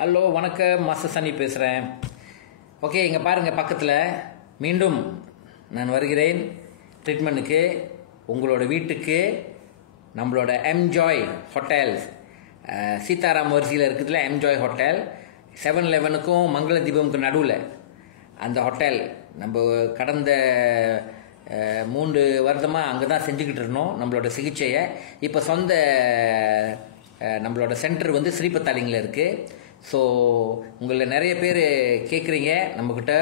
Hello வணக்கம், master சனி பேசுகிறேன். Okay, இங்கே பாருங்கள், பக்கத்தில் மீண்டும் நான் வருகிறேன் ட்ரீட்மெண்ட்டுக்கு. உங்களோட வீட்டுக்கு நம்மளோட எம்ஜாய் ஹோட்டல்ஸ், சீதாராம் வரிசையில் இருக்குதுல எம்ஜாய் ஹோட்டல், 7-11க்கும் மங்கள தீபமுக்கு நடுவில் அந்த ஹோட்டல். நம்ம கடந்த 3 வருடமாக அங்கே தான் செஞ்சுக்கிட்டு இருந்தோம் நம்மளோட சிகிச்சையை. இப்போ சொந்த நம்மளோட சென்டர் வந்து ஸ்ரீபத்தாலிங்கில் இருக்குது. ஸோ உங்களில் நிறைய பேர் கேட்குறீங்க நம்மக்கிட்ட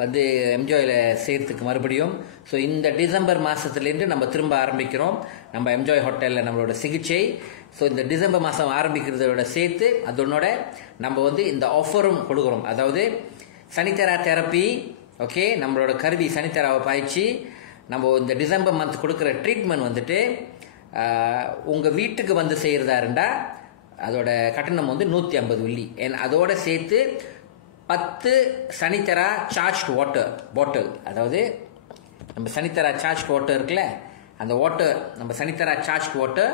வந்து எம்ஜாயில் செய்கிறதுக்கு மறுபடியும். ஸோ இந்த டிசம்பர் மாதத்துலேருந்து நம்ம திரும்ப ஆரம்பிக்கிறோம் நம்ம எம்ஜாய் ஹோட்டலில் நம்மளோட சிகிச்சை. ஸோ இந்த டிசம்பர் மாதம் ஆரம்பிக்கிறதோட சேர்த்து அதனோட நம்ம வந்து இந்த ஆஃபரும் கொடுக்குறோம். அதாவது சனித்தரா தெரப்பி. ஓகே, நம்மளோட கருவி சனித்தராவை பாய்ச்சி நம்ம இந்த டிசம்பர் மந்த் கொடுக்குற ட்ரீட்மெண்ட் வந்துட்டு உங்கள் வீட்டுக்கு வந்து செய்கிறதா இருந்தால் அதோட கட்டணம் வந்து 150 வெள்ளி. அதோட சேர்த்து 10 சனித்தரா சார்ஜ் வாட்டர் பாட்டில். அதாவது நம்ம சனித்தரா சார்ஜ் வாட்டர் இருக்குல்ல, அந்த வாட்டர் நம்ம சனித்தரா சார்ஜ் வாட்டர்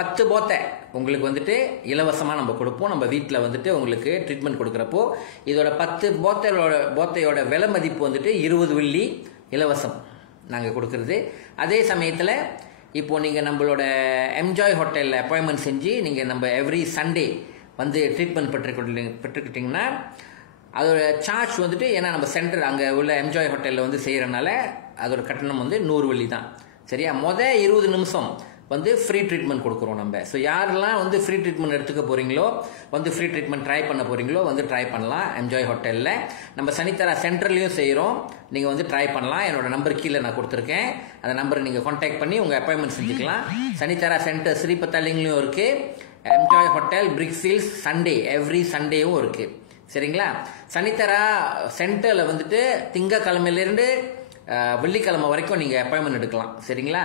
10 போத்தை உங்களுக்கு வந்துட்டு இலவசமாக நம்ம கொடுப்போம். நம்ம வீட்டில் வந்துட்டு உங்களுக்கு ட்ரீட்மெண்ட் கொடுக்குறப்போ இதோட 10 போத்தையோட விலை மதிப்பு வந்துட்டு 20 வெள்ளி இலவசம் நாங்கள் கொடுக்குறது. அதே சமயத்தில் இப்போது நீங்கள் நம்மளோட எம்ஜாய் ஹோட்டலில் அப்பாயின்மெண்ட் செஞ்சு நீங்கள் நம்ம எவ்ரி சண்டே வந்து ட்ரீட்மெண்ட் பெற்றுக்கிட்டிங்கன்னா அதோட சார்ஜ் வந்துட்டு, ஏன்னா நம்ம சென்டர் அங்கே உள்ள எம்ஜாய் ஹோட்டலில் வந்து செய்கிறனால அதோட கட்டணம் வந்து 100 வெள்ளி தான். சரியா? 20 நிமிஷம் வந்து ஃப்ரீ ட்ரீட்மெண்ட் கொடுக்குறோம் நம்ம. ஸோ யாரெல்லாம் வந்து ஃப்ரீ ட்ரீட்மெண்ட் எடுத்துக்க போகிறீங்களோ, வந்து ஃப்ரீ ட்ரீட்மெண்ட் ட்ரை பண்ண போகிறீங்களோ வந்து ட்ரை பண்ணலாம் எம்ஜாய் ஹோட்டலில். நம்ம சனித்தரா சென்டர்லேயும் செய்கிறோம், நீங்கள் வந்து ட்ரை பண்ணலாம். என்னோட நம்பர் கீழே நான் கொடுத்துருக்கேன், அந்த நம்பரை நீங்கள் கான்டாக்ட் பண்ணி உங்கள் அப்பாயின்மெண்ட் செஞ்சுக்கலாம். சனித்தரா சென்டர் ஸ்ரீபத்தாலிங்லையும் இருக்குது, எம்ஜாய் ஹோட்டல் பிரிக்ஃபீல்ட்ஸ் சண்டே எவ்ரி சண்டேவும் இருக்குது. சரிங்களா? சனித்தரா சென்டரில் வந்துட்டு திங்கக்கிழமையிலேருந்து வெள்ளிக்கிழமை வரைக்கும் நீங்கள் அப்பாயின்மெண்ட் எடுக்கலாம். சரிங்களா?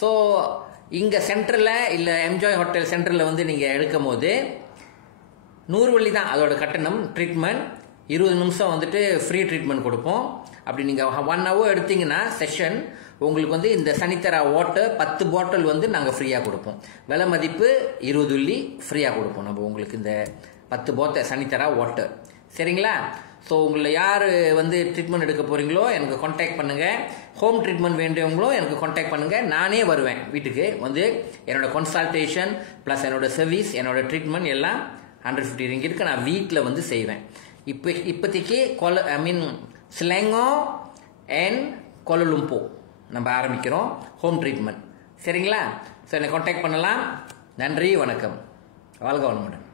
ஸோ இங்கே சென்டரில் இல்லை எம்ஜாய் ஹோட்டல் சென்டரில் வந்து நீங்கள் எடுக்கும் போது 100 வெள்ளி தான் அதோட கட்டணம். ட்ரீட்மெண்ட் 20 நிமிஷம் வந்துட்டு ஃப்ரீ ட்ரீட்மெண்ட் கொடுப்போம். அப்படி நீங்கள் 1 hour எடுத்தீங்கன்னா செஷன் உங்களுக்கு வந்து இந்த சனித்தரா வாட்டர் 10 பாட்டில் வந்து நாங்கள் ஃப்ரீயாக கொடுப்போம். விலை மதிப்பு 20 வெள்ளி ஃப்ரீயாக கொடுப்போம் நம்ம உங்களுக்கு இந்த 10 போத்தை சனித்தரா வாட்டர். சரிங்களா? ஸோ உங்களை யார் வந்து ட்ரீட்மெண்ட் எடுக்க போகிறீங்களோ எனக்கு கான்டாக்ட் பண்ணுங்கள். ஹோம் ட்ரீட்மெண்ட் வேண்டியவங்களும் எனக்கு கான்டாக்ட் பண்ணுங்கள். நானே வருவேன் வீட்டுக்கு வந்து. என்னோட கன்சல்டேஷன் ப்ளஸ் என்னோட சர்வீஸ், என்னோட ட்ரீட்மெண்ட் எல்லாம் 150 ரிங்கிட்க்கு நான் வீட்டில் வந்து செய்வேன். இப்போதைக்கு சிலங்கோ அண்ட் கோலலும்போ நம்ம ஆரம்பிக்கிறோம் ஹோம் ட்ரீட்மெண்ட். சரிங்களா? ஸோ என்னை கான்டாக்ட் பண்ணலாம். நன்றி, வணக்கம், வாழ்க வளமுடன்.